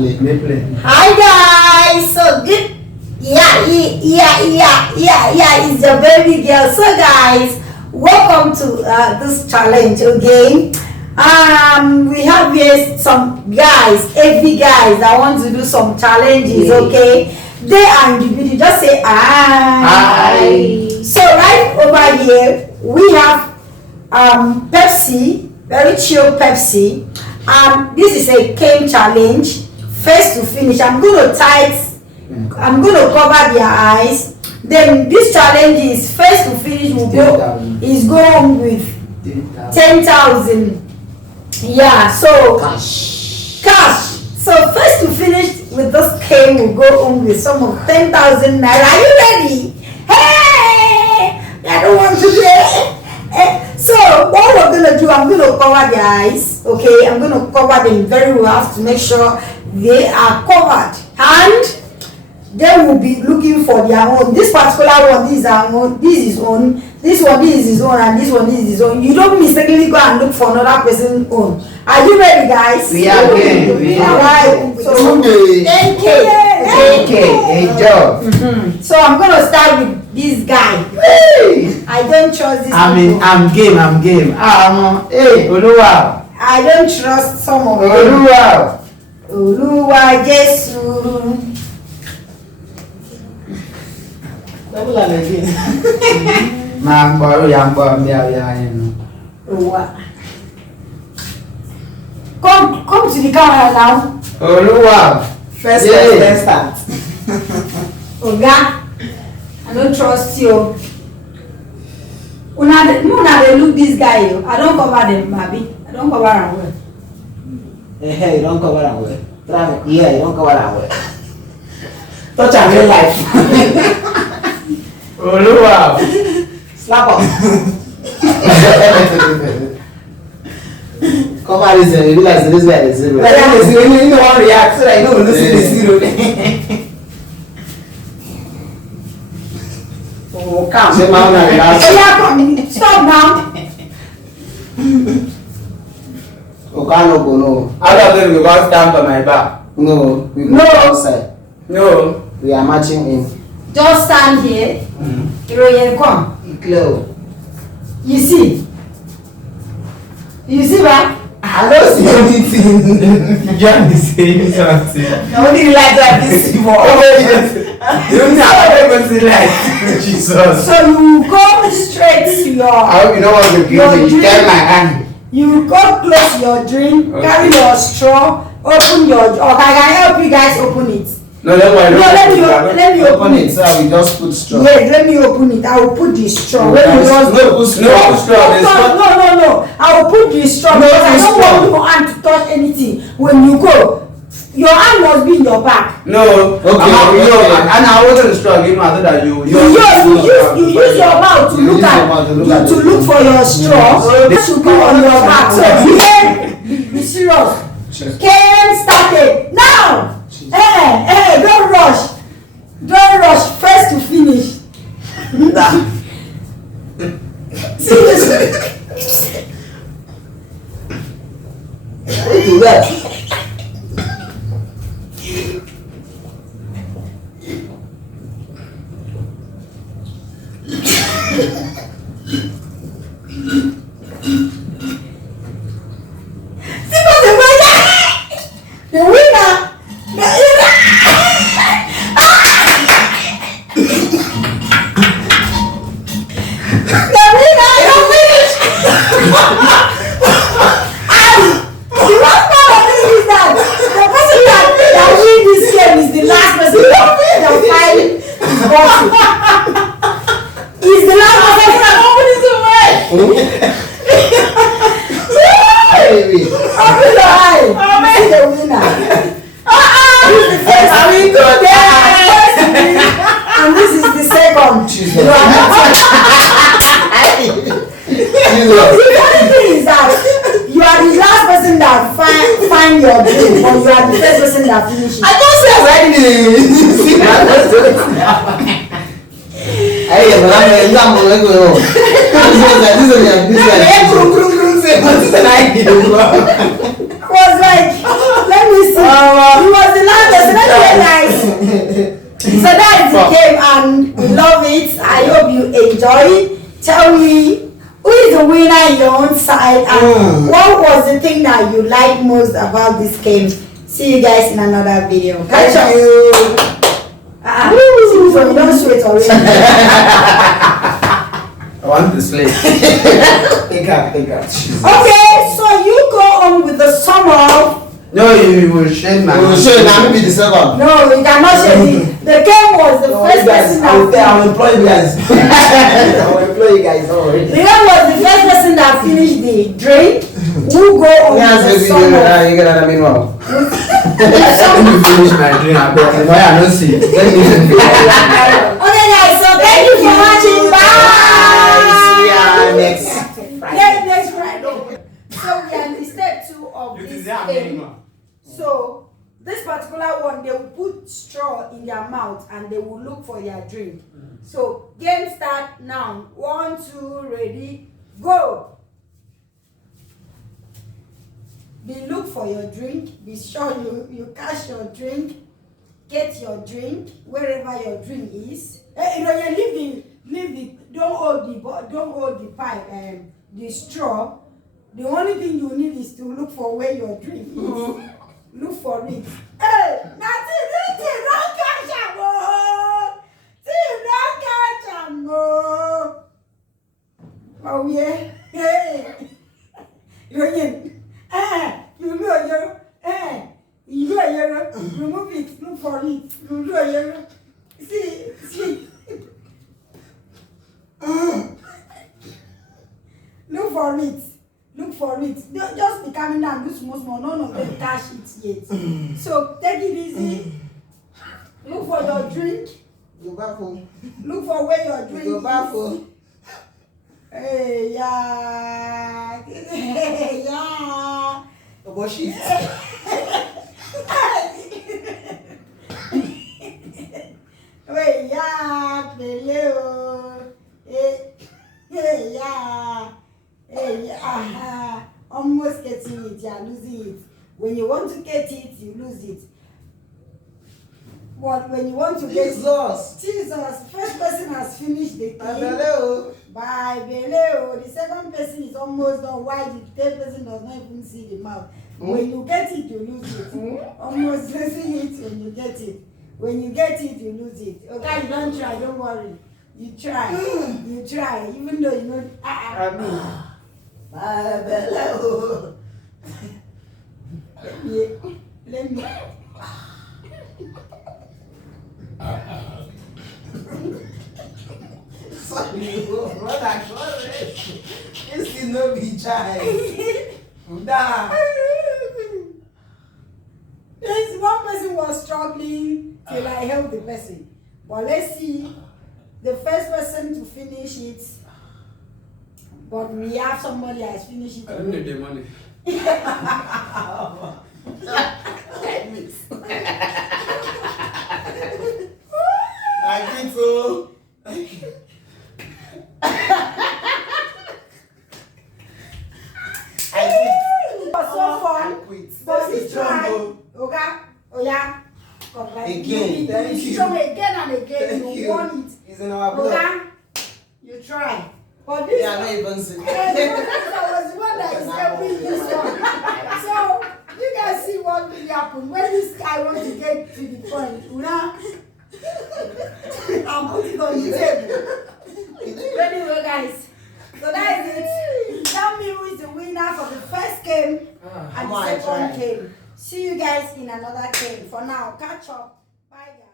Hi guys, so good. Yeah, it's your baby girl. So guys, welcome to this challenge again. We have here some guys, every guys that want to do some challenges. Okay, they are individual. Just say I. So right over here we have Pepsi, very chill Pepsi. This is a game challenge, first to finish. I'm going to cover their eyes. Then this challenge is first to finish will go is going with 10,000. Yeah, so cash. So first to finish with this game will go on with some of 10,000 naira. Are you ready? Hey, I don't want to play. So what we're gonna do, I'm gonna cover their eyes. Okay, I'm gonna cover them very well to make sure they are covered, and they will be looking for their own. This particular one, this is our own, this is his own, this one, this is his own, and this one, this is his own. You don't mistakenly go and look for another person's own. Are you ready, guys? We are ready. Alright, so 10K. A job. So I'm gonna start with this guy. I don't trust this. I'm game. Hey, Oluwa. I don't trust some of them. Oluwa Jesu. Double again. Come to the camera now. Oluwa. First start. Oga, I don't trust you. Una dey look this guy. I don't cover them, Babi. I don't cover am well. Hey, you don't cover am well. Try me. Yeah, you don't cover am well. Touch am real life. Oluwa. Slap up. Cover this and you realize this guy is zero. But then you don't want to react so that you don't listen to the zero. Oh, come. Say my own and relax. Stop now. Okay, no. How about we go stand on my back? No, we go outside. No. We are marching in. Just stand here. Come. Clear. You see? You see that? I don't see anything. John is saying something. Nobody like that this before. You don't have to like Jesus. So you go straight to your. I hope you know what you're doing. You tell my hand. You go close your drink, Okay. carry your straw, open your. Okay, I can help you guys open it. No, let me open it. So we just put straw. Yes, let me open it. I will put the straw. No, When you just no straw. No. I will put the straw because I don't want your hand to touch anything. When you go, your hand must be in your back. No. Okay. And I wasn't strong. You know that you use your mouth to look for your straw. That should be on your back. So be serious. Game started now. Hey, don't rush. First to finish. Seriously. Do that. The winner. And this is the second. The funny thing is that you are the last person that find your dream, but you are the first person that finishes. I don't say already. Hey, but I'm going to go. Was like, let me see. He was and we love it. I hope you enjoy. Tell me who is the winner in your own side and what was the thing that you like most about this game. See you guys in another video. Catch up. You don't sweat already. I want to sleep. Take up. Okay, so you go on with the sum of. No, you will share my. You will show now be the second. No, you cannot share it. The game was the first person that. I will employ you guys. I will employ you guys already. The game was the first person that finished the drink. Who go on with the sum of. You get that meanwhile. Let me finish my drink. I don't see. Let me finish. Okay guys, so thank you for watching. Bye. See ya next Friday. So we are in step 2 of this game. So this particular one, they will put straw in their mouth and they will look for their drink. So game start now. 1, 2, ready, go. Be look for your drink. Be sure you catch your drink. Get your drink wherever your drink is. You know, you leave the don't hold the pipe and the straw. The only thing you need is to look for where your drink is. Look for it. Hey, nothing, don't catch am. Don't catch am. Oh yeah. Hey. You remove it, look for it. See. Look for it. Don't just be coming down, do small. None of them catch it yet. So take it easy. Look for your drink. Look for where your drink is. Hey, yeah. Hey, yeah. About shit. Hey, yeah. Hey, yeah. Almost getting it, you're losing it. When you want to get it, you lose it. But when you want to get Jesus, first person has finished the game. Bye, Beleo. The second person is almost done. Why the third person does not even see the mouth? When you get it, you lose it. Almost losing it when you get it. When you get it, you lose it. Okay, you don't try, don't worry. You try. You try. Even though you know. Bye, Beleo. Let me. Sorry, brother. This is no be child. This one person was struggling till I helped the person. But let's see the first person to finish it. But we have somebody that has finished it. I don't need the money. I think so. It was so fun. But That's this time, okay? Oh yeah. Again, thank you. Strong again and again. Thank you you. want it. It's in our blood. Okay? You try. But this Yeah, not even sick. I was the one that is helping this one. So you guys see what really happened. When this guy wants to get to the point, I'm putting it on the table. Anyway, guys. So that is it. Tell me who is the winner for the first game and the second game. See you guys in another game. For now, catch up. Bye, guys.